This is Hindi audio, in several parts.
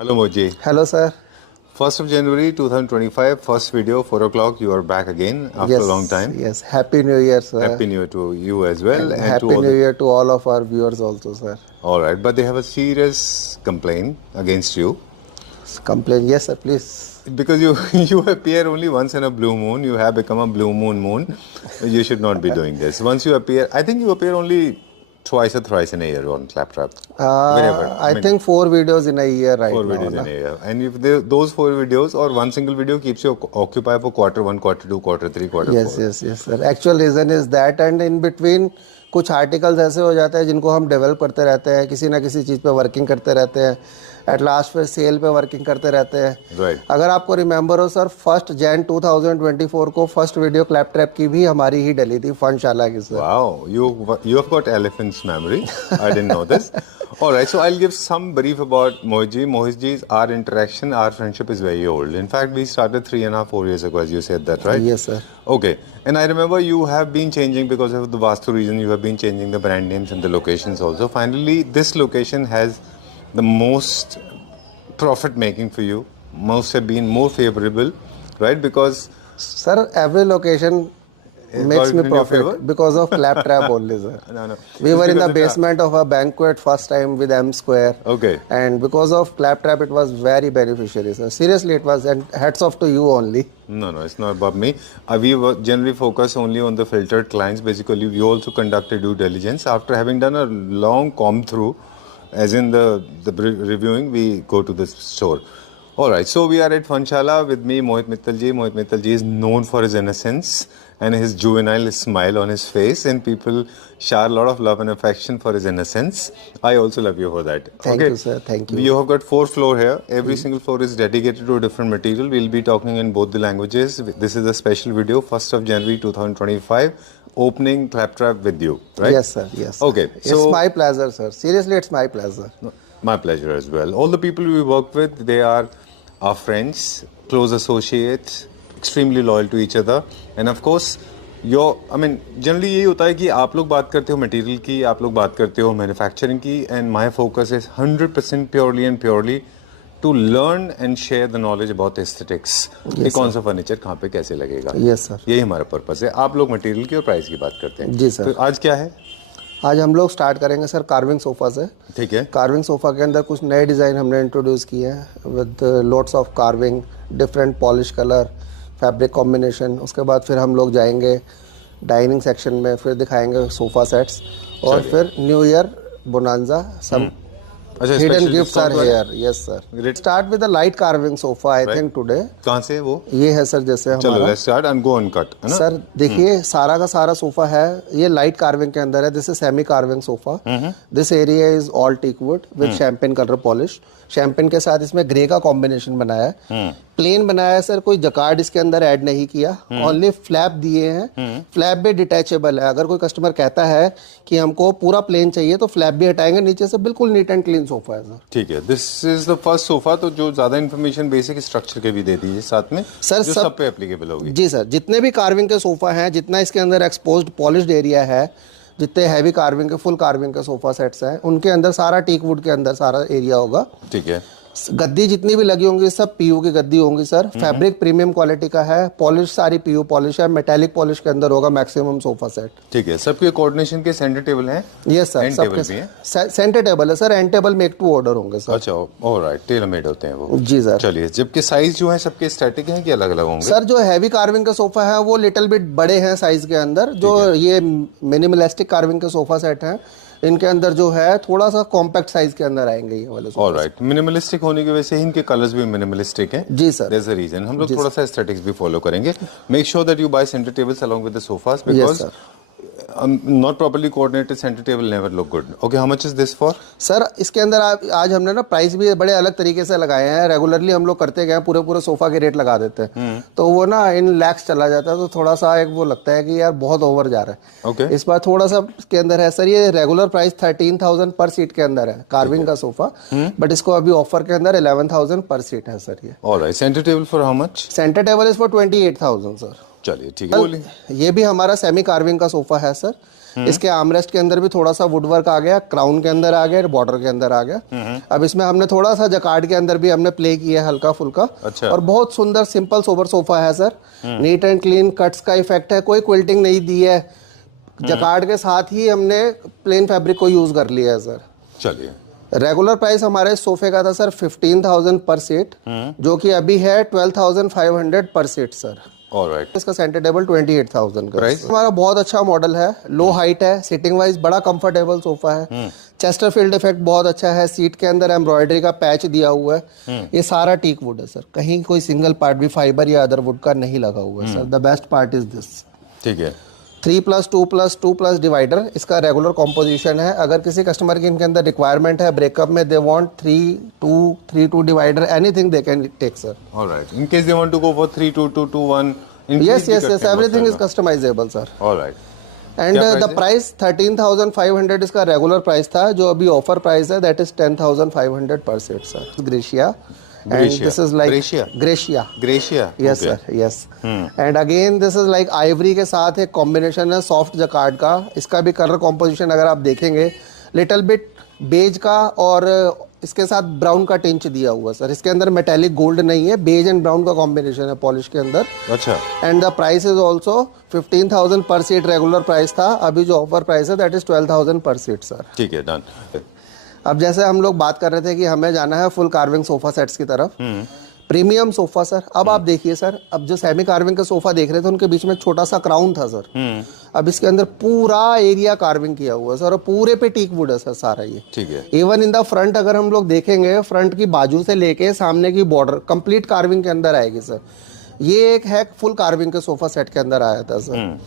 Hello Moji. Hello, sir. 1st of January 2025, first video, 4 o'clock. You are back again after a long time. Yes. Happy New Year, sir. Happy New Year to you as well. And to Happy all New Year to all of our viewers also, sir. All right, but they have a serious complaint against you. Complain. Yes, sir, please. Because you appear only once in a blue moon. You have become a blue moon. You should not be doing this. Once you appear, I think you appear only twice or thrice in a year on Claptrap. Wherever. I think 4 videos in a year right now. 4 videos in a year. And if those 4 videos or one single video keeps you occupied for quarter 1, quarter 2, quarter 3, quarter 4. Yes, sir. Actual reason is that, and in between कुछ आर्टिकल्स ऐसे हो जाते हैं जिनको हम डेवलप करते रहते हैं, किसी ना किसी चीज़ पे वर्किंग करते रहते हैं, एट लास्ट फिर सेल पे वर्किंग करते रहते हैं. Right. अगर आपको रिमेंबर हो सर, 1 Jan 2024 को फर्स्ट वीडियो क्लैप ट्रैप की भी हमारी ही डली थी फनशाला की sir. Wow, you have got elephant's memory. I didn't know this. All right, so I'll give some brief about Mohitji. Mohitji, our interaction, our friendship is very old. In fact, we started 3.5, 4 years ago, as you said that, right? Yes, sir. Okay, and I remember you have been changing because of the Vastu reason. You have been changing the brand names and the locations also. Finally, this location has the most profit making for you. Most have been more favorable, right? Because sir, every location makes me profit because of Claptrap only, sir. No. We were in the basement of a banquet first time with M Square. Okay. And because of Claptrap, it was very beneficiary, sir. Seriously, it was, and hats off to you only. No, it's not about me. We generally focus only on the filtered clients. Basically, we also conduct a due diligence. After having done a long comb through, as in the reviewing, we go to the store. All right, so we are at Fanshala with me, Mohit Mittalji. Mohit Mittalji is known for his innocence and his juvenile smile on his face, and people share a lot of love and affection for his innocence. I also love you for that. Thank you, sir. Thank you. You have got 4 floors here. Every single floor is dedicated to a different material. We'll be talking in both the languages. This is a special video, 1st of January 2025, opening Claptrap with you, right? Yes, sir. Yes. Okay. It's my pleasure, sir. Seriously, it's my pleasure. My pleasure as well. All the people we work with, they are our friends, close associates, extremely loyal to each other, and of course generally यही होता है कि आप लोग बात करते हो मटेरियल की, आप लोग बात करते हो मैन्युफैक्चरिंग की, and my focus is 100% purely to learn and share the knowledge about aesthetics. कि कौन सा फर्नीचर कहाँ पे कैसे लगेगा. यस सर, यही हमारा पर्पस है. आप लोग मटेरियल की और प्राइस की बात करते हैं. जी सर. तो आज क्या है? आज हम लोग स्टार्ट करेंगे सर कार्विंग सोफा से. ठीक है. कार्विंग सोफा के अंदर कुछ नए डिज़ाइन हमने इंट्रोड्यूस किए हैं with lots of carving, different polish colour, fabric combination. उसके बाद फिर हम लोग जाएंगे डाइनिंग सेक्शन में, फिर दिखाएंगे सोफा सेट्स, और फिर new year bonanza some hidden gifts are here. Yes sir. Start with the light carving sofa. I think today. कहाँ से वो? ये है सर जैसे हमारा. चलो let's start and go uncut. है ना? सर देखिए सारा का सारा सोफा है, ये लाइट कार्विंग के अंदर है. This is semi carving sofa. This area is all teak wood with champagne colour polish. Champagne के साथ इसमें ग्रे का कॉम्बिनेशन बनाया है. प्लेन बनाया है सर, कोई जकार्ड इसके अंदर ऐड नहीं किया, ओनली फ्लैप दिए हैं. फ्लैप भी डिटैचेबल है. अगर कोई कस्टमर कहता है कि हमको पूरा प्लेन चाहिए तो फ्लैप भी हटाएंगे, नीचे से बिल्कुल नीट एंड क्लीन सोफा है सर. ठीक है. This is the first sofa. तो जो ज्यादा इन्फॉर्मेशन बेसिक स्ट्रक्चर के भी दे दीजिए साथ में सर, जो सब पे एप्लीकेबल होगी. जी सर, जितने भी कार्विंग के सोफा हैं, जितना इसके अंदर एक्सपोज्ड पॉलिश्ड एरिया है, जितने हैवी कार्विंग के फुल कार्विंग के सोफा सेट्स हैं, उनके अंदर सारा टीक वुड के अंदर सारा एरिया होगा. ठीक है. गद्दी जितनी भी लगी होंगी सब पीयू की गद्दी होंगी सर. फैब्रिक प्रीमियम क्वालिटी का है. पॉलिश सारी पीयू पॉलिश है. मेटालिक पॉलिश के अंदर होगा मैक्सिमम सोफा सेट. ठीक है. सबके कोऑर्डिनेशन के सेंटर टेबल हैं? यस सर, सबके सेंटर टेबल है sir. And table make to order होंगे सर. अच्छा, ऑलराइट. टेलर मेड होते हैं वो. जी सर. चलिए, जबकि साइज जो है सबके स्टैटिक हैं कि अलग अलग होंगे? सर जो हैवी कार्विंग का सोफा है वो लिटिल बिट बड़े हैं साइज के अंदर. जो ये मिनिमलिस्टिक कार्विंग के सोफा सेट हैं, इनके अंदर जो है थोड़ा सा कॉम्पैक्ट साइज के अंदर आएंगे ये वाले. ऑलराइट. मिनिमलिस्टिक होने की वजह से इनके कलर्स भी मिनिमलिस्टिक हैं. जी सर. That's the reason. हम लोग थोड़ा सा एस्थेटिक्स भी फॉलो करेंगे. Make sure that you buy centre tables along with the sofas because not properly coordinated center table never look good. Okay, how much is this for? Sir इसके अंदर आज हमने ना प्राइस भी बड़े अलग तरीके से लगाए हैं. रेगुलरली हम लोग करते गए पूरे सोफा के रेट लगा देते हैं, तो वो ना इन लैक्स चला जाता है, तो थोड़ा सा एक वो लगता है कि यार बहुत ओवर जा रहा है. okay. इस बार थोड़ा सा इसके अंदर है सर. ये रेगुलर प्राइस 13,000 पर सीट के अंदर है कार्विंग का सोफा, बट इसको अभी ऑफर के अंदर 11,000 पर सीट है सर ये. Alright. Centre table for how much? Centre table is for 28,000 sir. चलिए ठीक है, बोलिए। ये भी हमारा सेमी कार्विंग का सोफा है सर। इसके आर्मरेस्ट के अंदर भी थोड़ा सा वुड वर्क आ गया, क्राउन के अंदर आ गया, बॉर्डर के अंदर आ गया। अब इसमें हमने थोड़ा सा जकार्ड के अंदर भी हमने प्ले किया है हल्का फुल्का। अच्छा। और बहुत सुंदर सिंपल सोबर सोफा है sir. Neat and clean, cuts का इफेक्ट है, कोई क्विल्टिंग नहीं दी है। जकार्ड के साथ ही हमने प्लेन फैब्रिक को यूज कर लिया है सर। चलिए, रेगुलर प्राइस हमारे सोफे का था सर 15,000 पर सीट, जो कि अभी है 12,500 पर सीट सर। ऑलराइट। इसका सेंटर टेबल 28,000 का प्राइस। हमारा बहुत अच्छा मॉडल है, लो हाइट है, सिटिंग वाइज बड़ा कंफर्टेबल सोफा है। चेस्टरफील्ड इफेक्ट बहुत अच्छा है, सीट के अंदर एम्ब्रॉयडरी का पैच दिया हुआ है। ये सारा टीक वुड है सर, कहीं कोई सिंगल पार्ट भी फाइबर या अदर वुड का नहीं लगा हुआ है sir. The best part is this. ठीक है। 3+2+2+ डिवाइडर इसका रेगुलर कॉम्पोजिशन है। अगर किसी कस्टमर की इनके अंदर रिक्वायरमेंट है ब्रेकअप में, they want 3-2 divider, anything they can take sir. Alright, in case they want to go for 3-2-2-2-1, yes, everything is customizable sir. Alright. And the price 13,500 इसका रेगुलर प्राइस था, जो अभी ऑफर प्राइस है दैट इज 10,500 पर सेट सर। ग्रेशिया and this is like Gracia yes sir, yes and again this is like ivory के साथ एक कॉम्बिनेशन है सॉफ्ट जकार्ड का। इसका भी कलर कॉम्पोजिशन अगर आप देखेंगे लिटिल बिट बेज का और इसके साथ ब्राउन का टिंच दिया हुआ सर। इसके अंदर मेटेलिक गोल्ड नहीं है, बेज एंड ब्राउन का कॉम्बिनेशन है पॉलिश के अंदर। अच्छा। And the price is also 15,000 पर सीट रेगुलर प्राइस था, अभी जो ऑफर प्राइस है दैट इज 12,000 पर सीट सर। ठीक है, डन। अब जैसे हम लोग बात कर रहे थे कि हमें जाना है फुल कार्विंग सोफा सेट्स की तरफ, प्रीमियम सोफा सर। अब आप देखिए सर, अब जो सेमी कार्विंग का सोफा देख रहे थे उनके बीच में एक छोटा सा क्राउन था सर। अब इसके अंदर पूरा एरिया कार्विंग किया हुआ है सर, और पूरे पे टीक वुड है सर सारा ये। ठीक है। इवन इन द फ्रंट अगर हम लोग देखेंगे, फ्रंट की बाजू से लेके सामने की बॉर्डर कंप्लीट कार्विंग के अंदर आएगी सर। ये एक है फुल कार्विंग के सोफा सेट के अंदर आया था सर।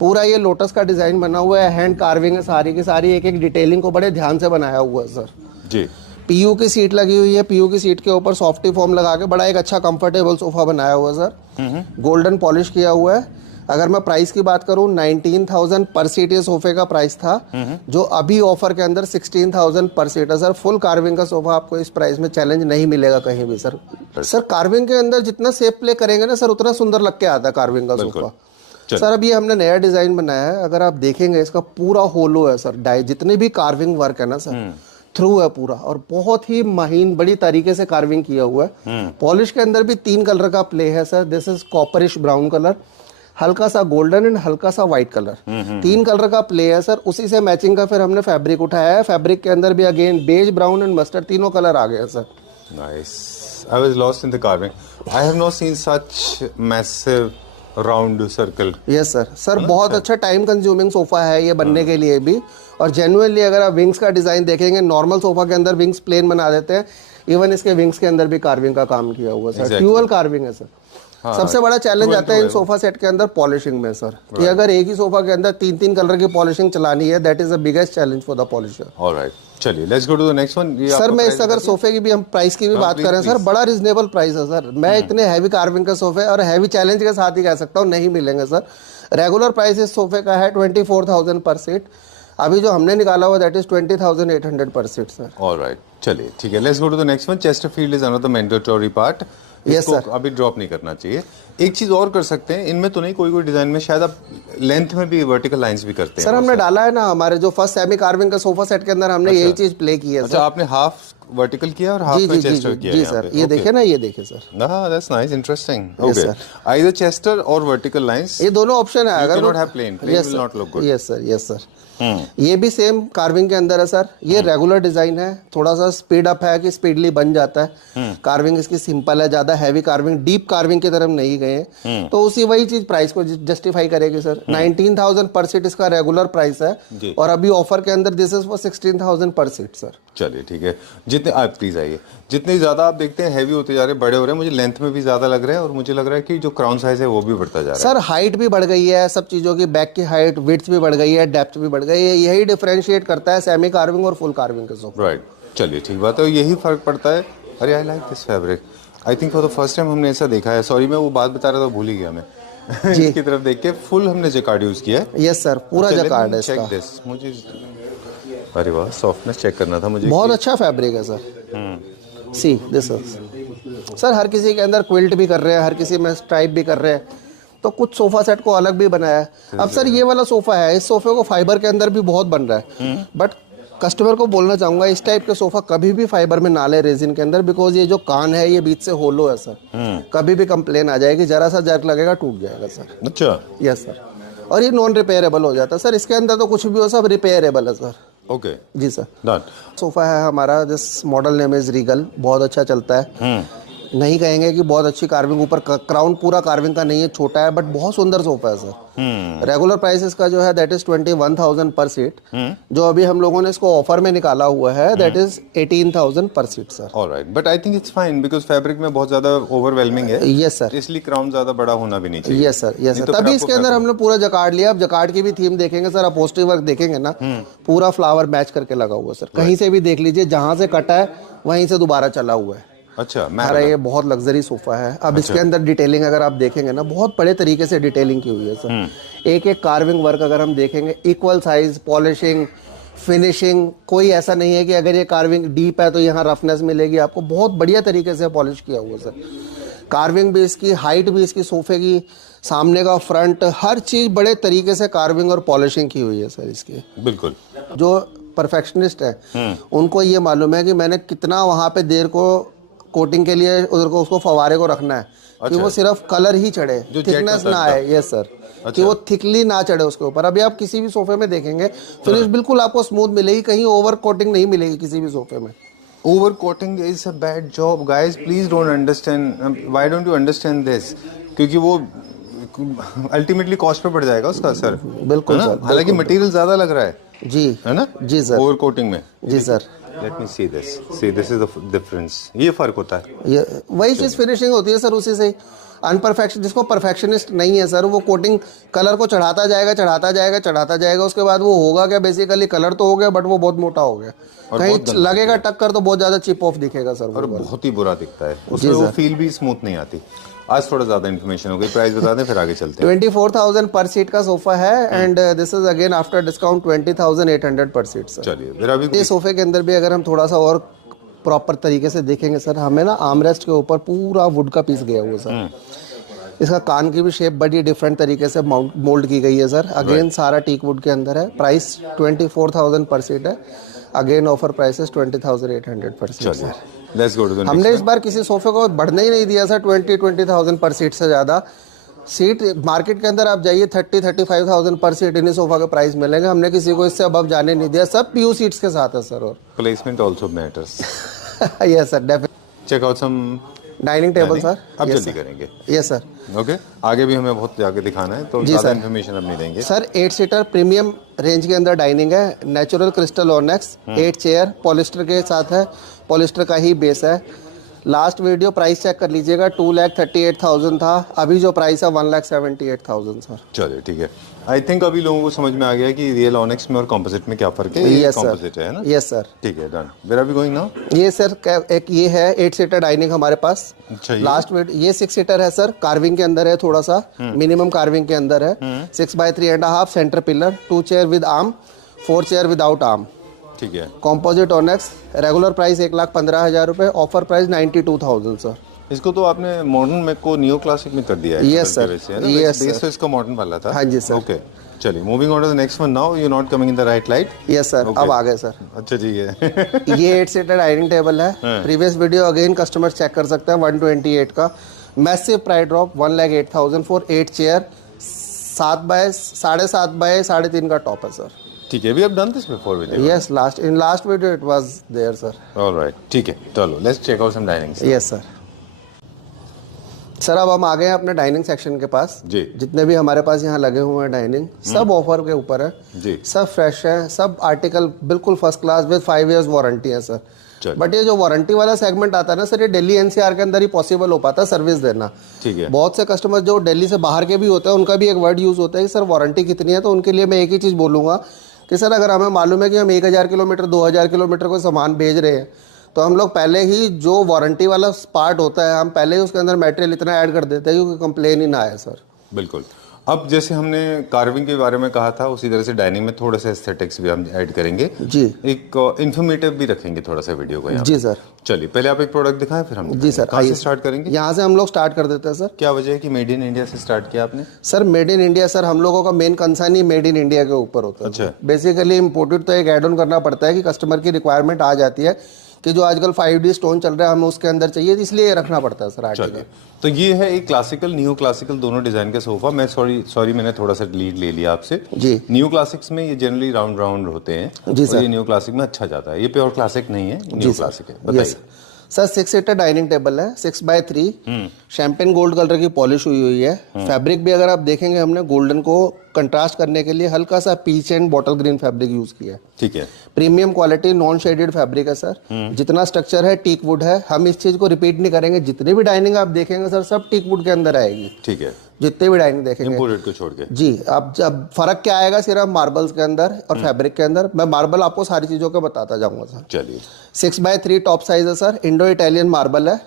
पूरा ये लोटस का डिजाइन बना हुआ है, हैंड कार्विंग है सारी की सारी, एक एक डिटेलिंग को बड़े ध्यान से बनाया हुआ है सर जी। पीयू की सीट लगी हुई है, पीयू की सीट के ऊपर सॉफ्टी फोम लगा के बड़ा एक अच्छा कंफर्टेबल सोफा बनाया हुआ है सर। गोल्डन पॉलिश किया हुआ है। अगर मैं प्राइस की बात करूं 19,000 पर सीट ये सोफे का प्राइस था, जो अभी ऑफर के अंदर 16,000 पर सीट है सर। फुल कार्विंग का सोफा आपको इस प्राइस में चैलेंज नहीं मिलेगा कहीं भी सर। सर कार्विंग के अंदर जितना सेफ प्ले करेंगे ना सर, उतना सुंदर लग के आता है कार्विंग का सोफा सर। अभी हमने नया डिजाइन बनाया है, अगर आप देखेंगे इसका पूरा होलो है सर। जितने भी कार्विंग वर्क है ना सर, थ्रू है पूरा, और बहुत ही महीन बड़ी तरीके से कार्विंग किया हुआ है। पॉलिश के अंदर भी 3 कलर का प्ले है sir. This is copperish brown colour, हल्का सा गोल्डन एंड हल्का सा व्हाइट कलर। 3 कलर का प्ले है सर। उसी से मैचिंग का फिर हमने फैब्रिक उठाया है। फैब्रिक के अंदर भी again beige, brown and mustard तीनों कलर आ गए सर। Nice. I was lost in the carving. I have not seen such massive round circle. Yes sir. Sir बहुत अच्छा टाइम कंज्यूमिंग सोफा है ये बनने के लिए भी, और जेन्युइनली अगर आप विंग्स का डिजाइन देखेंगे, नॉर्मल सोफा के अंदर विंग्स प्लेन बना देते हैं, इवन इसके विंग्स के अंदर भी कार्विंग का काम किया हुआ है सर। ड्यूअल कार्विंग है सर। सबसे बड़ा चैलेंज आता है इन सोफा सेट के अंदर पॉलिशिंग में सर, कि अगर एक ही सोफा के अंदर 3-3 कलर की पॉलिशिंग चलानी है, that is the biggest challenge for the polisher. Alright, चलिए let's go to the next one. Sir मैं इस अगर सोफे की भी हम प्राइस की भी बात करें सर, बड़ा रिजनेबल प्राइस है सर। मैं इतने हैवी कार्विंग के सोफे और हैवी चैलेंज के साथ ही कह सकता हूँ नहीं मिलेंगे सर। रेगुलर प्राइस इस सोफे का है 24,000 पर सीट, अभी जो हमने निकाला हुआ दैट इज 20,800 पर सीट सर। ऑलराइट, चलिए ठीक है, let's go to the next one. Chesterfield is another mandatory part. Yes, इसको अभी ड्रॉप नहीं करना चाहिए। एक चीज और कर सकते हैं, इनमें तो नहीं, कोई डिजाइन में शायद आप लेंथ में भी वर्टिकल लाइंस भी करते हैं सर। हमने डाला है ना हमारे जो फर्स्ट सेमी कार्विंग का सोफा सेट के अंदर हमने यही चीज प्ले की है। अच्छा, आपने हाफ वर्टिकल किया और हाफ में चेस्टर किया। जी सर, ये देखिए ना, ये देखिए सर। That's nice, interesting. Okay, either chester और वर्टिकल लाइंस, ये दोनों ऑप्शन है। अगर not have plain will not look good. Yes sir, yes sir. ये भी सेम कार्विंग के अंदर है सर। ये रेगुलर डिजाइन है, थोड़ा सा स्पीड अप है कि स्पीडली बन जाता है। कार्विंग इसकी सिंपल है, ज्यादा हैवी कार्विंग, डीप कार्विंग की तरफ नहीं गए, तो उसी वही चीज प्राइस को जस्टिफाई करेगी सर। 19,000 पर सीट इसका रेगुलर प्राइस है, और अभी ऑफर के अंदर दिस इज फॉर 16,000 पर सीट सर। चलिए ठीक है, जितने आप प्लीज आइए, जितने ज्यादा आप देखते हैं हैवी होते जा रहे हैं, बड़े हो रहे हैं, मुझे लेंथ में भी ज्यादा लग रहा है, और मुझे लग रहा है कि जो क्राउन साइज है वो भी बढ़ता जा रहा है सर। हाइट भी बढ़ गई है सब चीजों की, बैक की हाइट, विड्थ भी बढ़ गई है, डेप्थ भी बढ़ गई है। यही डिफरेंशिएट करता है सेमी कार्विंग और फुल कार्विंग के सोफा। राइट, चलिए ठीक बात है, यही फर्क पड़ता है। अरे I like this fabric, I think for the first time हमने ऐसा देखा है। सॉरी मैं वो बात बता रहा था, भूल ही गया मैं। इसकी तरफ देख के फुल हमने जकार्ड यूज किया है। यस सर, पूरा जकार्ड है चेक इसका। दिस, मुझे अरे वाह, सॉफ्टनेस चेक करना था मुझे। बहुत अच्छा फैब्रिक है सर। सी दिस सर, हर किसी के अंदर क्विल्ट भी कर रहे हैं, हर किसी में स्ट्राइप भी कर रहे हैं, तो कुछ सोफा सेट को अलग भी बनाया है। अब सर ये वाला सोफा है, इस सोफे को फाइबर के अंदर भी बहुत बन रहा है, बट कस्टमर को बोलना चाहूंगा इस टाइप के सोफा कभी भी फाइबर में ना ले रेजिन के अंदर, बिकॉज ये जो कान है ये बीच से होलो है सर, कभी भी कंप्लेन आ जाएगी, जरा सा जर्क लगेगा टूट जाएगा सर। अच्छा, यस सर, और ये नॉन रिपेयरेबल हो जाता है सर, इसके अंदर तो कुछ भी हो सब रिपेयरेबल है सर। ओके जी सर। डन। सोफा है हमारा, this model name is Regal, बहुत अच्छा चलता है। नहीं कहेंगे कि बहुत अच्छी कार्विंग, ऊपर क्राउन पूरा कार्विंग का नहीं है, छोटा है, बट बहुत सुंदर सोफा है सर। रेगुलर प्राइस इसका जो है दैट इज 21,000 पर सीट। जो अभी हम लोगों ने इसको ऑफर में निकाला हुआ है दैट इज 18,000 पर seat sir. Alright, but I think it's fine because fabric में बहुत ज्यादा ओवरवेलमिंग है। यस सर, इसलिए क्राउन ज्यादा बड़ा होना भी नहीं चाहिए। Yes sir, yes sir. तभी इसके अंदर हमने पूरा जकार्ड लिया। अब जकार्ड की भी थीम देखेंगे सर, अपहोल्स्ट्री वर्क देखेंगे ना, पूरा फ्लावर मैच करके लगा हुआ सर। कहीं से भी देख लीजिए, जहां से कटा है वहीं से दोबारा चला हुआ है। अच्छा, अरे ये बहुत लग्जरी सोफा है। अब इसके अंदर डिटेलिंग अगर आप देखेंगे ना, बहुत बड़े तरीके से डिटेलिंग की हुई है सर। एक एक कार्विंग वर्क अगर हम देखेंगे, इक्वल साइज, पॉलिशिंग, फिनिशिंग, कोई ऐसा नहीं है कि अगर ये कार्विंग डीप है तो यहाँ रफनेस मिलेगी आपको। बहुत बढ़िया तरीके से पॉलिश किया हुआ सर। कार्विंग भी इसकी, हाइट भी इसकी सोफे की, सामने का फ्रंट, हर चीज बड़े तरीके से कार्विंग और पॉलिशिंग की हुई है सर इसकी। बिल्कुल। जो परफेक्शनिस्ट है उनको ये मालूम है कि मैंने कितना वहाँ पे देर को कोटिंग के लिए उधर को उसको फवारे को रखना है। अच्छा। कि वो सिर्फ कलर ही चढ़े, थिकनेस ना आए। Yes sir. अच्छा। कि वो थिकली ना चढ़े उसके ऊपर। अभी आप किसी भी सोफे में देखेंगे फिनिश बिल्कुल आपको स्मूथ मिलेगी, कहीं ओवर कोटिंग नहीं मिलेगी किसी भी सोफे में। Over coating is a bad job guys, please don't understand, why don't you understand this, क्योंकि वो अल्टीमेटली कॉस्ट पे पड़ जाएगा उसका असर। बिल्कुल सर, हालांकि मटेरियल ज्यादा लग रहा है जी, है ना? जी सर, ओवर कोटिंग में। जी sir. Let me see this is the difference. ये फर्क होता है, ये वही चीज फिनिशिंग होती है सर उसी से। अनपरफेक्शन, जिसको परफेक्शनिस्ट नहीं है सर, वो कोटिंग कलर को चढ़ाता जाएगा, चढ़ाता जाएगा, चढ़ाता जाएगा, उसके बाद वो होगा क्या, बेसिकली कलर तो हो गया बट वो बहुत मोटा हो गया, कहीं लगेगा टक्कर तो बहुत ज्यादा चिप ऑफ दिखेगा सर, और बहुत ही बुरा दिखता है उसमें। वो फील भी स्मूथ नहीं आती। आज थोड़ा ज्यादा इन्फॉर्मेशन हो गई, प्राइस बता दें फिर आगे चलते हैं। 24,000 पर सीट का सोफा है and this is again after discount 20,800 पर सीट सर। चलिए फिर अभी ये सोफे के अंदर भी अगर हम थोड़ा सा और प्रॉपर तरीके से देखेंगे सर, हमें ना आर्मरेस्ट के ऊपर पूरा वुड का पीस गया हुआ सर। इसका कान की भी शेप बड़ी डिफरेंट तरीके से मोल्ड की गई है सर। अगेन सारा टीक वुड के अंदर है। प्राइस 24,000 पर सीट है। अगेन ऑफर प्राइस 20,800 पर set. Let's go to the next. हमने इस बार किसी सोफे को बढ़ने ही नहीं दिया सर 20,000 पर सीट से ज़्यादा। सीट मार्केट के अंदर आप जाइए 35,000 पर सीट इन्हीं सोफा के प्राइस मिलेंगे। हमने किसी को इससे अब जाने नहीं दिया, सब पीयू सीट्स के साथ है सर। और placement also matters. Yes sir, definitely. Check out some dining table sir. अब जल्दी करेंगे। Yes sir. ओके, आगे भी हमें बहुत आगे दिखाना है तो ज़्यादा इन्फॉर्मेशन अब नहीं देंगे सर। 8 सीटर प्रीमियम रेंज के अंदर डाइनिंग है, नेचुरल क्रिस्टल ऑर्नेक्स, 8 चेयर पॉलिस्टर के साथ है, पॉलिस्टर का ही बेस है। लास्ट वीडियो प्राइस चेक कर लीजिएगा, 2,38,000 था, अभी जो प्राइस है 1,78,000 सर। चलिए ठीक है। आई थिंक अभी लोगों को समझ में आ गया कि रियल ऑनेक्स में और कॉम्पोजिट में क्या फर्क है। ये कॉम्पोजिट है ना? Yes sir. ठीक है, done. Where are we going now? ये सर एक ये है 8 सीटर डाइनिंग हमारे पास। अच्छा, लास्ट वीडियो ये 6 सीटर है सर, कार्विंग के अंदर है, थोड़ा सा मिनिमम कार्विंग के अंदर है। 6x3.5 centre pillar, 2 chair with arm, 4 chair without arm. ठीक है। Composite onyx. रेगुलर प्राइस 1,15,000 रुपए, ऑफर प्राइस 92,000 सर। इसको तो आपने मॉडर्न में को नियो क्लासिक में कर दिया है। यस सर, यस बेस तो इसका मॉडर्न वाला था। हाँ जी सर। ओके, चलिए moving on to the next one now. You not coming in the right light. Yes sir, अब आ गए सर। अच्छा ठीक है। ये 8 सीटर डाइनिंग टेबल है। Previous video again customer check कर सकते हैं, 128 का massive price drop, 1,08,000 for 8 chair, 7 by 7.5 by 3.5 का टॉप है सर। ठीक है, we have done this before video. Yes, last video it was there sir. Alright, ठीक है, चलो let's check out some dining. Yes sir. Sir अब हम आ गए हैं अपने डाइनिंग सेक्शन के पास जी। जितने भी हमारे पास यहाँ लगे हुए हैं डाइनिंग, सब ऑफर के ऊपर है जी, सब फ्रेश है, सब आर्टिकल बिल्कुल first class with 5 years warranty है सर। बट ये जो वारंटी वाला सेगमेंट आता है ना सर, ये दिल्ली एनसीआर के अंदर ही पॉसिबल हो पाता है सर्विस देना। ठीक है। बहुत से कस्टमर जो दिल्ली से बाहर के भी होते हैं, उनका भी एक वर्ड यूज होता है कि सर वारंटी कितनी है, तो उनके लिए मैं एक ही चीज़ बोलूँगा कि सर अगर हमें मालूम है कि हम 1,000 किलोमीटर 2,000 किलोमीटर कोई सामान भेज रहे हैं, तो हम लोग पहले ही जो वारंटी वाला पार्ट होता है, हम पहले ही उसके अंदर मटेरियल इतना ऐड कर देते हैं क्योंकि कंप्लेन ही ना आए सर। बिल्कुल। अब जैसे हमने कार्विंग के बारे में कहा था, उसी तरह से डाइनिंग में थोड़ा सा एस्थेटिक्स भी हम ऐड करेंगे जी। एक इन्फॉर्मेटिव भी रखेंगे थोड़ा सा वीडियो को यहाँ जी सर। चलिए पहले आप एक प्रोडक्ट दिखाएं, फिर हम जी सर, कहाँ से स्टार्ट करेंगे? यहाँ से हम लोग स्टार्ट कर देते हैं सर। क्या वजह है कि मेड इन इंडिया से स्टार्ट किया आपने? Sir made in India sir, हम लोगों का main concern he made in India के ऊपर होता है। अच्छा। बेसिकली इम्पोर्टेड तो एक एड ऑन करना पड़ता है कि कस्टमर की रिक्वायरमेंट आ जाती है कि जो आजकल 5D स्टोन चल रहा है हमें उसके अंदर चाहिए, इसलिए ये रखना पड़ता है सर आर्टिकल। तो ये है एक क्लासिकल न्यू क्लासिकल दोनों डिजाइन का सोफा। मैं सॉरी मैंने थोड़ा सा लीड ले लिया आपसे जी। न्यू क्लासिक्स में ये जनरली राउंड राउंड होते हैं जी और ये न्यू क्लासिक में अच्छा जाता है। ये प्योर क्लासिक नहीं है, न्यू क्लासिक है। बताइए सर 6 सीटर डाइनिंग टेबल है, 6x3, शैंपेन गोल्ड कलर की पॉलिश हुई हुई है। फैब्रिक भी अगर आप देखेंगे हमने गोल्डन को कंट्रास्ट करने के लिए हल्का सा peach and bottle green fabric use किया है। ठीक है। Premium quality non shaded fabric है सर। जितना स्ट्रक्चर है टीक वुड है, हम इस चीज को रिपीट नहीं करेंगे। जितनी भी डाइनिंग आप देखेंगे सर सब टीक वुड के अंदर आएगी। ठीक है। जितने भी डाइनिंग देखेंगे इंपोर्टेड को छोड़ के जी। अब जब फर्क क्या आएगा सिर्फ मार्बल्स के अंदर और फैब्रिक के अंदर, मैं मार्बल आपको सारी चीजों के बताता जाऊंगा सर। चलिए 6x3 टॉप साइज है सर, इंडो इटालियन मार्बल है।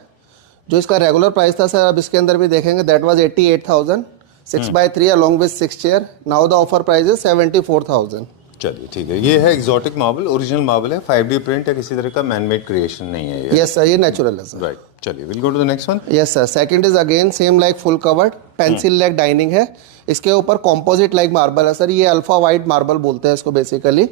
जो इसका रेगुलर प्राइस था सर, अब इसके अंदर भी देखेंगे that was 88,000। 6x3 along with 6 chair, now the offer price is 74,000। चलिए ठीक है। ये है एक्सोटिक मार्बल, ओरिजिनल मार्बल है, 5D प्रिंट या किसी तरह का मैनमेड क्रिएशन नहीं है ये। यस सर, ये नेचुरल है सर। राइट। चलिए will go to the next one. Yes sir, second is again same like full covered pencil leg dining है। इसके ऊपर कॉम्पोजिट लाइक मार्बल है सर, ये अल्फा वाइट मार्बल बोलते हैं इसको बेसिकली।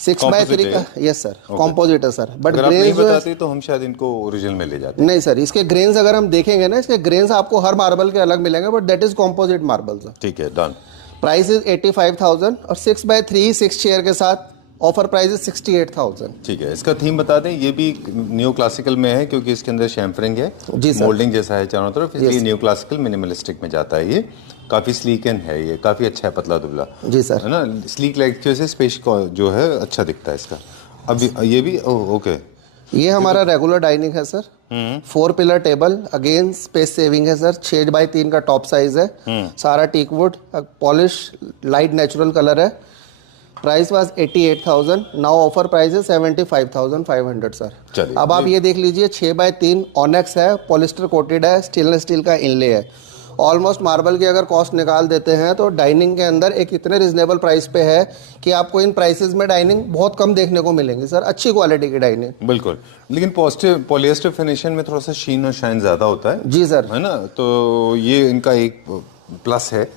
6x3 का यस सर, कॉम्पोजिट है सर। बट अगर आप नहीं बताते तो हम शायद इनको ओरिजिनल में ले जाते। नहीं सर, इसके ग्रेन्स अगर हम देखेंगे ना, इसके ग्रेन्स आपको हर मार्बल के अलग मिलेंगे, but that is composite marble sir. ठीक है, डन। प्राइस इज 85,000 और 6x3 6 चेयर के साथ ऑफर प्राइस इज 68,000। ठीक है। इसका थीम बता दें, ये भी न्यू क्लासिकल में है क्योंकि इसके अंदर शैम्फरिंग है, जी सर। मोल्डिंग जैसा है चारों तरफ, इसलिए न्यू क्लासिकल मिनिमलिस्टिक में जाता है। ये काफी स्लीक एंड है, ये काफी अच्छा है, पतला दुबला जी सर, है ना। स्लीक लाइक से स्पेस जो है अच्छा दिखता है इसका। अब ये भी ओके। ये हमारा रेगुलर डाइनिंग है sir. 4 pillar table, again space saving है सर। 6x3 का टॉप साइज है, सारा teak wood, polish light natural colour है। Price was 88,000, now offer price है 75,500 सर। अब आप ये देख लीजिए 6x3 ऑनेक्स है, पॉलिस्टर कोटेड है, स्टेनलेस स्टील का इनले है। ऑलमोस्ट मार्बल की अगर कॉस्ट निकाल देते हैं तो डाइनिंग के अंदर एक इतने रिजनेबल प्राइस पे है कि आपको इन प्राइसेस में डाइनिंग बहुत कम देखने को मिलेंगी सर, अच्छी क्वालिटी की डाइनिंग। बिल्कुल, लेकिन पॉलिएस्टर फिनिशिंग में थोड़ा सा शीन और शाइन ज्यादा होता है। जी सर, है ना, तो ये इनका एक प्लस है।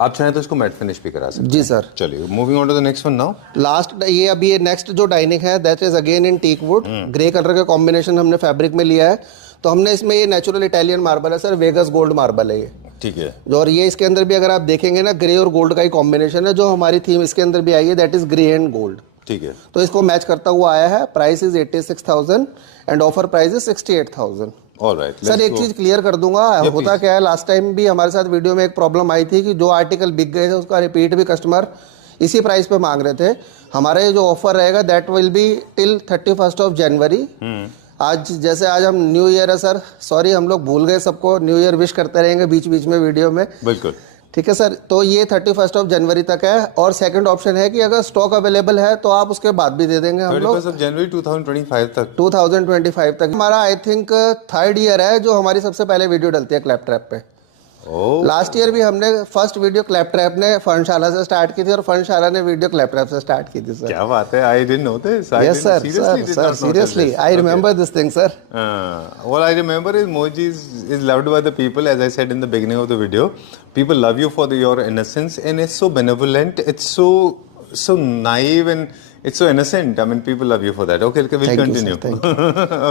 आप चाहें तो इसको मैट फिनिश भी करा सकते हैं। जी सर। चलिए moving on to the next one now. Last ये अभी ये नेक्स्ट जो डाइनिंग है that is again in teak wood, grey colour का कॉम्बिनेशन हमने फैब्रिक में लिया है। तो हमने इसमें ये नेचुरल इटालियन मार्बल है सर, वेगस गोल्ड मार्बल है ये। ठीक है। और ये इसके अंदर भी अगर आप देखेंगे ना, ग्रे और गोल्ड का ही कॉम्बिनेशन है। जो हमारी थीम इसके अंदर भी आई है that is grey and gold. ठीक है। तो इसको मैच करता हुआ आया है। Price is 86,000 and offer price is 68,000। Alright sir एक चीज क्लियर कर दूंगा, होता क्या है, लास्ट टाइम भी हमारे साथ वीडियो में एक प्रॉब्लम आई थी कि जो आर्टिकल बिक गए थे उसका रिपीट भी कस्टमर इसी प्राइस पे मांग रहे थे। हमारा ये जो ऑफर रहेगा दैट विल बी टिल 31 जनवरी। आज जैसे आज हम न्यू ईयर है सर, सॉरी हम लोग भूल गए सबको न्यू ईयर विश करते रहेंगे बीच बीच में वीडियो में। बिल्कुल ठीक है सर। तो ये 31 जनवरी तक है और सेकंड ऑप्शन है कि अगर स्टॉक अवेलेबल है तो आप उसके बाद भी दे देंगे हम लोग। 31 जनवरी 2025 तक। 2025 तक हमारा आई थिंक 3rd ईयर है जो हमारी सबसे पहले वीडियो डलती है क्लैप ट्रैप पे। लास्ट ईयर भी हमने फर्स्ट वीडियो क्लैप ट्रैप ने फर्नशाला से स्टार्ट की थी और फर्नशाला ने वीडियो क्लैप ट्रैप से स्टार्ट की थी सर। क्या बात है, I didn't know this. Yes sir, sir seriously I remember this thing sir. What I remember is Moji is loved by the people, as I said in the beginning of the video. People love you for your innocence and it's so benevolent, it's so naive and it's so innocent. I mean people love you for that. Okay, we'll continue.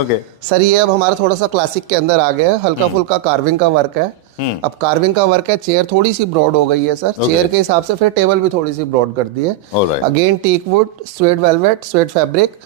Okay. Sir ये अब हमारा थोड़ा सा क्लासिक के अंदर आ गया है, हल्का फुल्का कार्विंग का वर्क है। अब कार्विंग का वर्क है, चेयर थोड़ी सी ब्रॉड हो गई है सर। चेयर के हिसाब से फिर टेबल भी थोड़ी सी ब्रॉड कर दी है। Again teak wood, suede velvet, suede fabric.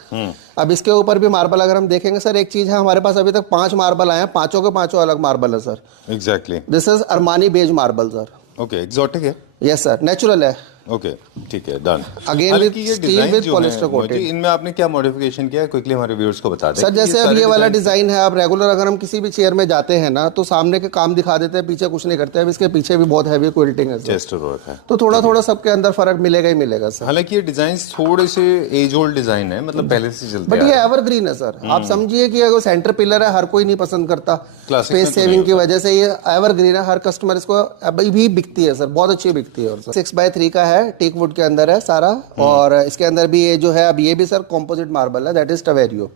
अब इसके ऊपर भी मार्बल अगर हम देखेंगे सर, एक चीज है हमारे पास अभी तक 5 मार्बल आए हैं, पांचों के पांचों अलग मार्बल है sir. Exactly. This is Armani beige marble sir. Okay, exotic है। यस सर, नेचुरल है, ओके, ठीक है, डन। Again हालांकि with ये steel डिजाइन with जो polyester है coated। मोजी, इनमें आपने क्या मॉडिफिकेशन किया है, क्विकली हमारे व्यूअर्स को बता दें। सर कि जैसे अब सारे ये वाला design- डिजाइन है, आप रेगुलर अगर हम किसी भी चेयर में जाते हैं ना तो सामने के काम दिखा देते हैं, पीछे कुछ नहीं करते हैं। अब इसके पीछे भी बहुत हैवी क्विल्टिंग है सर, चेस्ट वर्क है, तो थोड़ा थोड़ा सबके अंदर फर्क मिलेगा ही मिलेगा सर। हालांकि ये डिजाइन थोड़े से एज ओल्ड डिजाइन है, मतलब पहले से चलते बट आ ये रहे हैं। एवरग्रीन है सर। आप समझिए कि अगर सेंटर पिलर है, हर कोई नहीं पसंद करता, Classic में स्पेस तो नहीं सेविंग की होता। वजह से ये एवरग्रीन है, हर कस्टमर इसको अभी भी बिकती है सर, बहुत अच्छी बिकती है। और 6x3 का है, टीक वुड के अंदर है सारा, और इसके अंदर भी ये जो है, अब ये भी सर कॉम्पोजिट मार्बल है, that is taverio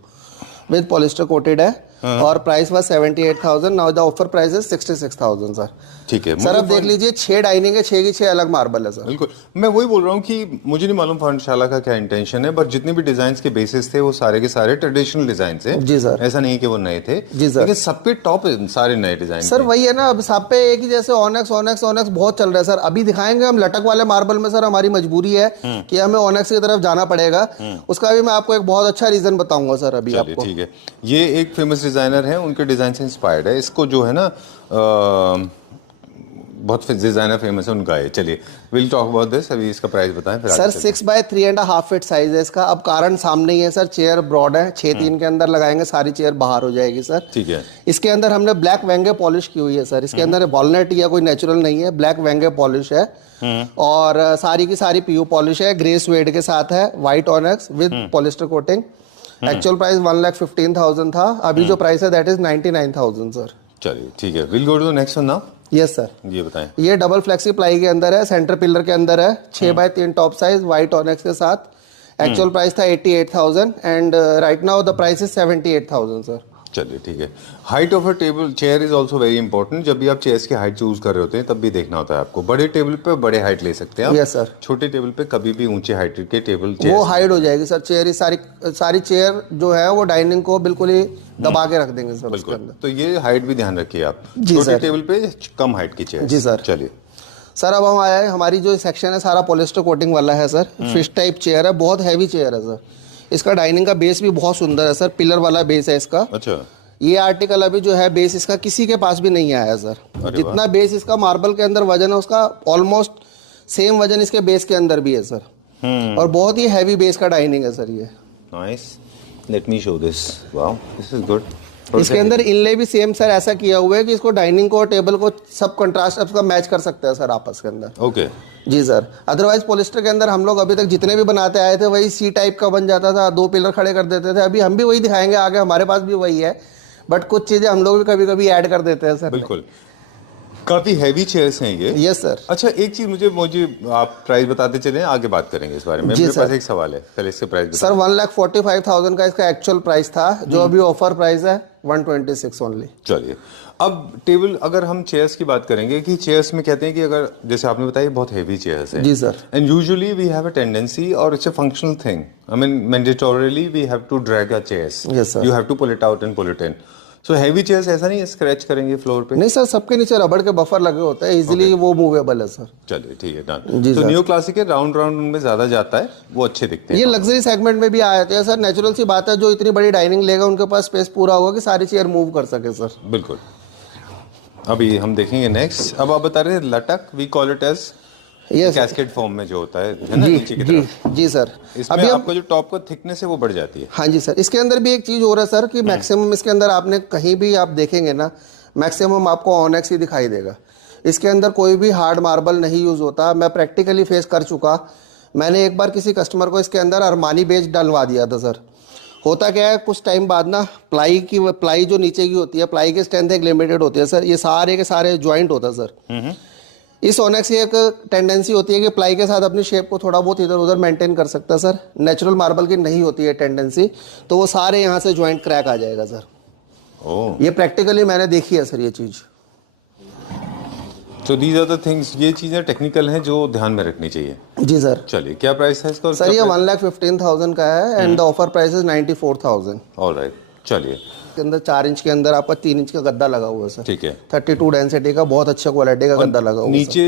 with polyester coated है। और price was 78,000, now the offer price is 66,000 sir. ठीक है सर अब देख लीजिए, 6 डाइनिंग है, 6 की 6 अलग मार्बल है सर। बिल्कुल, मैं वही बोल रहा हूँ कि मुझे नहीं मालूम फर्नशाला का क्या इंटेंशन है, बट जितने भी डिजाइन के बेसिस थे वो सारे के सारे ट्रेडिशनल डिजाइन थे। जी सर। ऐसा नहीं कि वो नए थे, जी सर। लेकिन सब पे टॉप सारे नए डिजाइन सर वही है ना, अब सब पे एक ही जैसे ऑनेक्स ऑनेक्स ऑनेक्स बहुत चल रहा है सर। अभी दिखाएंगे हम लटक वाले मार्बल में सर, हमारी मजबूरी है कि हमें ऑनेक्स की तरफ जाना पड़ेगा। उसका भी मैं आपको एक बहुत अच्छा रीजन बताऊंगा सर अभी आपको। ठीक है, ये एक फेमस डिजाइनर है, उनके डिजाइन से इंस्पायर्ड है। इसको जो है ना बहुत डिजाइनर फेमस है उनका है। चलिए, विल टॉक अबाउट दिस। अभी इसका प्राइस बताएं फिर। सर 6x3.5 फीट साइज है इसका। अब कारण सामने ही है सर, चेयर ब्रॉड है, 6-3 के अंदर लगाएंगे, सारी चेयर बाहर हो जाएगी सर। ठीक है। इसके अंदर हमने ब्लैक वेंगे पॉलिश की हुई है सर। इसके अंदर वॉलनट या कोई नेचुरल नहीं है, ब्लैक वेंगे पॉलिश है। और सारी की सारी पीयू पॉलिश है, ग्रे स्वेड के साथ है, white onyx with polyester coating. Actual price 1,15,000 था, अभी जो प्राइस है दैट इज 99,000 सर। चलिए ठीक है, will go to the next one now. Yes sir. ये बताएं। ये डबल फ्लेक्सी प्लाई के अंदर है, सेंटर पिलर के अंदर है, 6x3 top size, white onyx के साथ। एक्चुअल प्राइस था 88,000 and right now the price is 78,000 sir. चलिए ठीक है। Height of a table chair is also very important. जब भी आप चेयर्स की हाइट चूज कर रहे होते हैं तब भी देखना होता है आपको। बड़े टेबल पे बड़े हाइट ले सकते हैं आप। Yes sir. छोटे टेबल पे कभी भी ऊंचे हाइट के टेबल वो हाइड हो जाएगी सर, चेयर सारी चेयर जो है वो डाइनिंग को बिल्कुल ही दबा के रख देंगे सर उसके अंदर। तो ये हाइट भी ध्यान रखिए आप। जी छोटे सर। टेबल पे कम हाइट की चेयर। जी सर। चलिए सर अब हम आए, हमारी जो सेक्शन है सारा पॉलिस्टर कोटिंग वाला है सर। फिश टाइप चेयर है, बहुत हैवी चेयर है सर। इसका डाइनिंग का बेस भी बहुत सुंदर है सर, पिलर वाला बेस है इसका। अच्छा। ये आर्टिकल अभी जो है बेस इसका किसी के पास भी नहीं आया सर। जितना बेस इसका मार्बल के अंदर वजन है उसका ऑलमोस्ट सेम वजन इसके बेस के अंदर भी है सर। और बहुत ही हैवी बेस का डाइनिंग है सर ये। Nice, let me show this. Wow, this is good. इसके अंदर इनले भी सेम सर ऐसा किया हुआ है कि इसको डाइनिंग को टेबल को सब कंट्रास्ट आपका मैच कर सकते हैं सर आपस के अंदर। ओके। जी सर। अदरवाइज पॉलिस्टर के अंदर हम लोग अभी तक जितने भी बनाते आए थे वही सी टाइप का बन जाता था, 2 पिलर खड़े कर देते थे। अभी हम भी वही दिखाएंगे आगे, हमारे पास भी वही है, बट कुछ चीजें हम लोग भी कभी कभी ऐड कर देते हैं सर। बिल्कुल, काफी हैवी चेयर्स हैं ये। Yes sir. अच्छा, एक चीज मुझे आप प्राइस बताते चले, आगे बात करेंगे इस बारे में। जी मेरे सर। पास एक सवाल है, पहले इसके प्राइस सर 1,45,000 का इसका एक्चुअल प्राइस था, जो अभी ऑफर प्राइस है 126 ओनली। चलिए, अब टेबल अगर हम चेयर्स की बात करेंगे कि चेयर्स में कहते हैं कि अगर जैसे आपने बताया बहुत हेवी चेयर्स हैं। जी sir. And usually we have a tendency और it's a functional thing, I mean mandatorily we have to drag a chairs. Yes, sir. You have to pull it out and pull it in. So heavy chairs ऐसा नहीं है स्क्रैच करेंगे फ्लोर पे? नहीं सर, सबके नीचे रबड़ के बफर लगे होते हैं, इजीली वो मूवेबल है सर। चलिए ठीक है, डन। जी तो सर। न्यू क्लासिक है, राउंड राउंड उनमें ज्यादा जाता है, वो अच्छे दिखते हैं। ये लग्जरी सेगमेंट में भी आए थे सर। नेचुरल सी बात है, जो इतनी बड़ी डाइनिंग लेगा उनके पास स्पेस पूरा होगा कि सारी चेयर मूव कर सके सर। बिल्कुल। अभी हम देखेंगे नेक्स्ट। अब आप बता रहे थे लटक, we call it as yes cascade form में जो होता है ना, जी नीचे की जी तरफ। जी सर। इसमें अभी आपका जो टॉप का थिकनेस है वो बढ़ जाती है। हाँ जी सर। इसके अंदर भी एक चीज हो रहा है सर कि मैक्सिमम इसके अंदर आपने कहीं भी आप देखेंगे ना, मैक्सिमम आपको ऑनेक्स ही दिखाई देगा। इसके अंदर कोई भी हार्ड मार्बल नहीं यूज होता। मैं प्रैक्टिकली फेस कर चुका। मैंने एक बार किसी कस्टमर को इसके अंदर अरमानी बेज डलवा दिया था सर। होता क्या है, कुछ टाइम बाद ना प्लाई जो नीचे की होती है, प्लाई की स्ट्रेंथ एक लिमिटेड होती है सर। ये सारे के सारे ज्वाइंट होता है सर। इस ऑनेक्स की एक टेंडेंसी होती है कि प्लाई के साथ अपनी शेप को थोड़ा बहुत इधर उधर मेंटेन कर सकता है सर। नेचुरल मार्बल की नहीं होती है टेंडेंसी, तो वो सारे यहाँ से ज्वाइंट क्रैक आ जाएगा सर। ओह, ये प्रैक्टिकली मैंने देखी है सर ये चीज़। तो दीज आर द थिंग्स, ये चीजें टेक्निकल हैं जो ध्यान में रखनी चाहिए। जी सर। चलिए, क्या प्राइस है इसका? सर ये 1,15,000 का है and the offer price is 94,000। Alright, चलिए। इसके अंदर 4 इंच के अंदर आपका 3 इंच का गद्दा लगा हुआ है सर। ठीक है। 32 डेंसिटी का बहुत अच्छा क्वालिटी का गद्दा लगा हुआ है। नीचे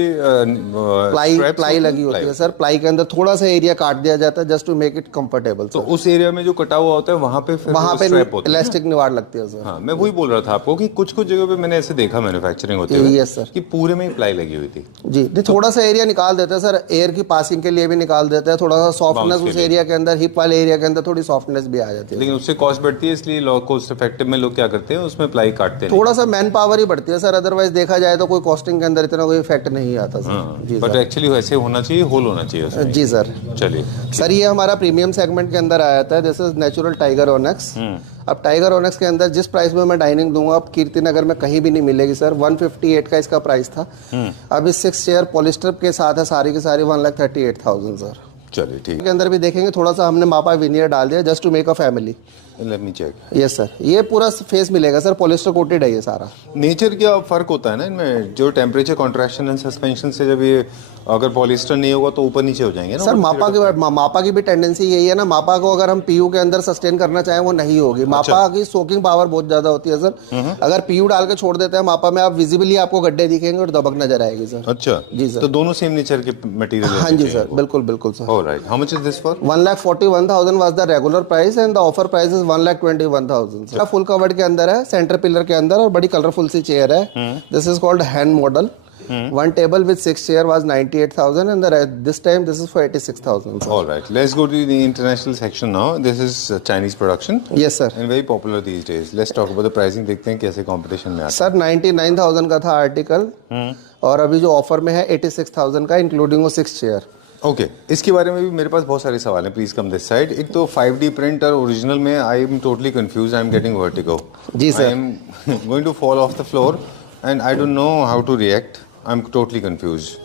प्लाई लगी होती है सर। प्लाई के अंदर थोड़ा सा एरिया काट दिया जाता है just to make it comfortable. तो उस एरिया में जो कटा हुआ होता है वहां पे इलास्टिक निवाड़ लगती है सर। हाँ, मैं वही बोल रहा था आपको कि कुछ कुछ जगह पे मैंने ऐसे देखा मैन्युफैक्चरिंग होते हुए। Yes sir. कि पूरे में ही प्लाई लगी हुई थी। जी, थोड़ा सा एरिया निकाल देते हैं सर, एयर की पासिंग के लिए भी निकाल देते हैं, थोड़ा सा सॉफ्टनेस उस एरिया के अंदर, हिप वाले एरिया के अंदर थोड़ी सॉफ्टनेस भी आ जाती है। लेकिन उससे कॉस्ट बढ़ती है, इसलिए लो कॉस्ट इफेक्टिव में लोग क्या करते हैं, उसमें प्लाई काटते हैं। थोड़ा सा मैन पावर ही बढ़ती है सर, अदरवाइज देखा जाए तो कोई कॉस्टिंग के अंदर इतना कोई इफेक्ट नहीं आता सर। बट एक्चुअली वैसे होना चाहिए, होल होना चाहिए उसमें। जी सर। चलिए सर, ये हमारा प्रीमियम सेगमेंट के अंदर आया था। This is natural tiger ओनेक्स। अब टाइगर ओनेक्स के अंदर जिस प्राइस में मैं डाइनिंग दूंगा अब कीर्ति नगर में कहीं भी नहीं मिलेगी सर। 158 का इसका प्राइस था। अभी 6 चेयर पॉलिस्टर के साथ है सारी की सारी 1,38,000 सर। चलिए ठीक के अंदर भी देखेंगे थोड़ा सा हमने मापा विनियर डाल दिया just to make a family. Let me check. Yes sir, ये पूरा फेस मिलेगा सर, पॉलिस्टर कोटेड है ये सारा। नेचर क्या फर्क होता है ना इनमें, जो टेम्परेचर कॉन्ट्रैक्शन एंड सस्पेंशन से जब ये अगर पॉलिस्टर नहीं होगा तो ऊपर नीचे हो जाएंगे ना सर। मापा की भी टेंडेंसी यही है ना, मापा को अगर हम पीयू के अंदर सस्टेन करना चाहें वो नहीं होगी। मापा की सोकिंग पावर बहुत ज्यादा होती है सर। अगर पीयू डाल के छोड़ देते हैं मापा में, आप विजिबली आपको गड्ढे दिखेंगे और दबक नजर आएगी सर। अच्छा जी सर। तो दोनों सेम नेचर के मटेरियल? हाँ जी सर, बिल्कुल बिल्कुल sir. Alright, how much is this for? 1,41,000 was the regular price and the offer price is 1,21,000 sir. Full covered के अंदर है, सेंटर पिलर के अंदर, और बड़ी कलरफुल सी चेयर है। This is called hand model. One table with 6 chair was 98,000 and this time this is for 86,000. All right, let's go to the international section now. This is Chinese production. Yes sir. And very popular these days. Let's talk about the pricing. देखते हैं कैसे competition में आता है। सर 99,000 का था आर्टिकल, और अभी जो ऑफर में है 86,000 का इंक्लूडिंग वो 6 चेयर। ओके, इसके बारे में भी मेरे पास बहुत सारे सवाल हैं। Please come this side. एक तो 5D प्रिंट और ओरिजिनल में I am totally confuse, I am getting vertigo. जी sir. I am going to fall off the floor and I don't know how to react. I'm totally confused.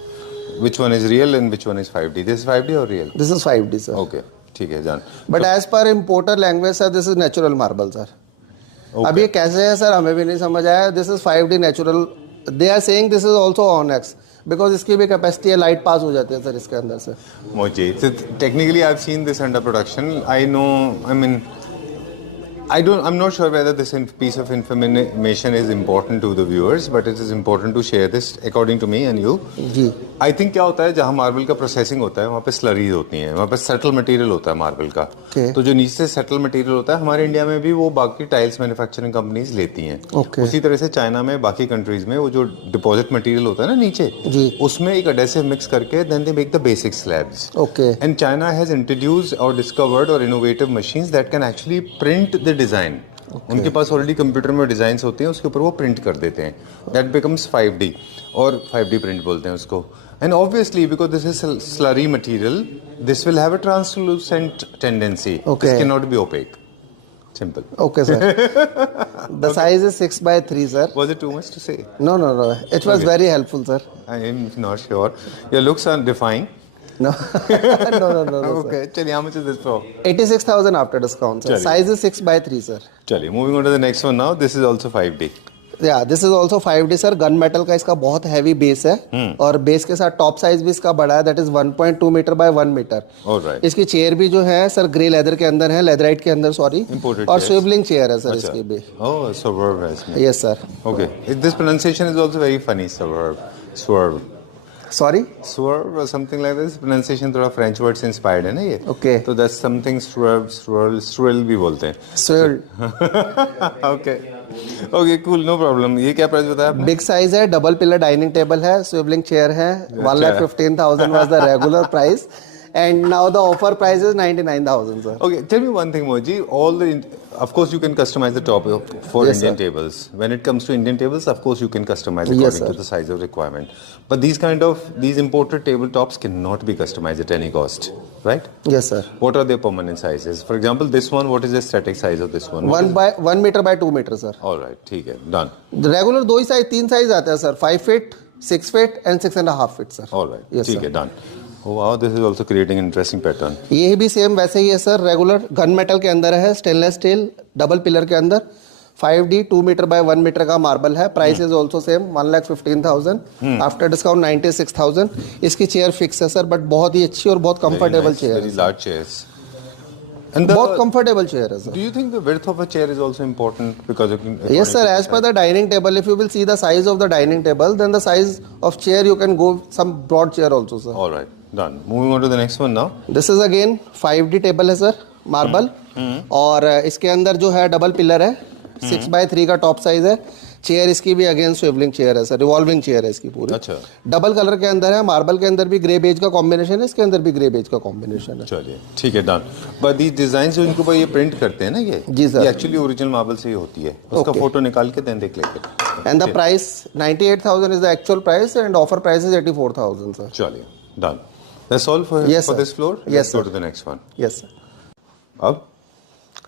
Which one is real and which one is 5D? This is 5D or real? This is 5D sir. Okay, ठीक है जान। But as per importer language sir, this is natural marble sir. Okay. अब ये कैसे है सर हमें भी नहीं समझ आया। This is 5D natural. They are saying this is also Onyx because इसकी भी कैपेसिटी है, लाइट पास हो जाती है सर इसके अंदर से। मुझे technically I've seen this under production. I know, I mean, I'm not sure whether this piece of information is important to the viewers, but it is important to share this according to me and you. Ji. I think क्या होता है, जहाँ मार्बल का प्रोसेसिंग होता है वहाँ पे स्लरीज होती हैं, वहाँ पे सेटल मटेरियल होता है मार्बल का। तो जो नीचे से सेटल मटेरियल होता है हमारे इंडिया में भी वो बाकी टाइल्स मैन्युफैक्चरिंग कंपनीज लेती हैं। उसी तरह से चाइना में, बाकी कंट्रीज में वो जो डिपॉजिट मटेरियल होता है ना नीचे, उसमें एक एडेसिव मिक्स करके then they make the basic slabs. Okay. And China has introduced और डिस्कवर्ड और innovative machines that can actually print the design. उनके पास ऑलरेडी कंप्यूटर में डिजाइन होते हैं, उसके ऊपर वो प्रिंट कर देते हैं। दैट बिकम्स 5D और 5D प्रिंट बोलते हैं उसको। And obviously because this is slurry material, this will have a translucent tendency. This can not be opaque. Simple. Okay, sir. The size is 6x3, sir. Was it too much to say? No. It was very helpful, sir. I am not sure. Your looks are defying. No. No. Okay. Chaliye, how much is this for? 86,000 after discount, sir. Size is 6x3, sir. Chaliye, moving on to the next one now. This is also 5D. Yeah, this is also 5D, sir. Gun metal का इसका बहुत हैवी बेस है, और बेस के साथ टॉप साइज भी इसका बड़ा है, that is 1.2 metre by 1 metre. Alright. इसकी चेयर भी जो है सर ग्रे लेदर के अंदर है, लेदराइट के अंदर, सॉरी, और स्विवलिंग चेयर है सर इसकी भी। Oh, swerve है इसमें। Yes, sir. Okay. This pronunciation is also very funny. Swerve. Sorry? Swerve or something like this. Pronunciation थोड़ा French word से inspired है ना ये? Okay. तो that's something swirl भी बोलते हैं। Swirl. Okay, cool, no problem. ये क्या प्राइस बताया आपने? बिग साइज है, डबल पिलर डाइनिंग टेबल है, स्विवलिंग चेयर है। 1,15,000 was the regular price, and now the offer price is 99,000, sir. Okay, tell me one thing, Moji. Of course, you can customize the top for Indian tables. When it comes to Indian tables, of course, you can customize according to the size of requirement. But these imported tabletops cannot be customized at any cost, right? Yes, sir. What are their permanent sizes? For example, this one, what is the static size of this one? 1 meter by 2 meter, sir. All right, ठीक है, done. रेगुलर 3 साइज आते हैं sir, 5 feet, 6 feet and 6.5 feet, sir. All right, ठीक है, done. Oh wow, this is also creating an interesting pattern. ये भी सेम वैसे ही है सर, रेगुलर गन मेटल के अंदर है, स्टेनलेस स्टील डबल पिलर के अंदर, 5D 2 मीटर बाय 1 मीटर का मार्बल है। Price is also same 1,15,000 after discount 96,000। इसकी चेयर फिक्स है सर, बट बहुत ही अच्छी और बहुत कंफर्टेबल चेयर है। Very large chairs. And the, बहुत कंफर्टेबल चेयर है sir. do you think the width of a chair is also important because you can? Yes sir, as per the dining table, if you will see the size of the dining table, then the size of chair you can go some broad chair also sir. All right, done. Moving on to the next one now. This is again 5D table है सर, मार्बल. और इसके अंदर जो है डबल पिलर है, 6x3 का टॉप साइज है. चेयर इसकी भी अगेन स्विवलिंग चेयर है सर, रिवॉल्विंग चेयर है इसकी पूरी. अच्छा. डबल कलर के अंदर है, मार्बल के अंदर भी ग्रे बेज का कॉम्बिनेशन है, इसके अंदर भी ग्रे बेज का कॉम्बिनेशन है. चलिए ठीक है, डन. बट दी डिजाइन जो इनको ये प्रिंट करते हैं ना, ये जी सर, ये एक्चुअली ओरिजिनल मार्बल से ही होती है. उसका फोटो निकाल के देन देख लेंगे. And the price 98,000 is the actual price and offer price is 84,000 sir. चलिए done. That's all for this floor. Let's go to the next one. Yes sir.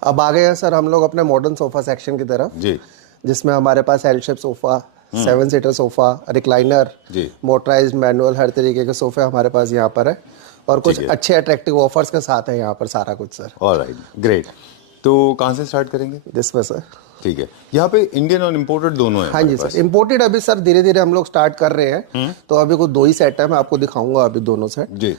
अब आ गए हैं सर हम लोग अपने मॉडर्न सोफा सेक्शन की तरफ जी, जिसमें हमारे पास L shape sofa, 7 seater sofa, recliner, motorised manual, हर तरीके के सोफे हमारे पास यहाँ पर है. और कुछ अच्छे अट्रैक्टिव ऑफर्स के साथ है यहाँ पर सारा कुछ सर. Alright, great. तो कहाँ से स्टार्ट करेंगे? दिस में सर. ठीक है. यहाँ पे इंडियन और इम्पोर्टेड दोनों है. हाँ जी सर, इम्पोर्टेड अभी सर धीरे धीरे हम लोग स्टार्ट कर रहे हैं. तो अभी कुछ 2 ही सेट है, मैं आपको दिखाऊंगा अभी दोनों सेट. जी.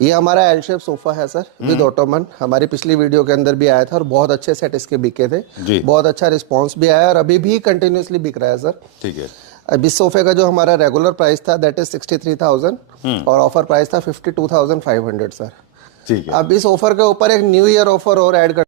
ये हमारा एल शेप सोफा है सर विद ऑटोमन. हमारी पिछली वीडियो के अंदर भी आया था और बहुत अच्छे सेट इसके बिके थे. बहुत अच्छा रिस्पांस भी आया और अभी भी कंटिन्यूसली बिक रहा है सर. ठीक है. अब इस सोफे का जो हमारा रेगुलर प्राइस था दैट इज 63,000 और ऑफर प्राइस था 52,500 सर. ठीक है. अब इस ऑफर के ऊपर एक न्यू ईयर ऑफर और ऐड कर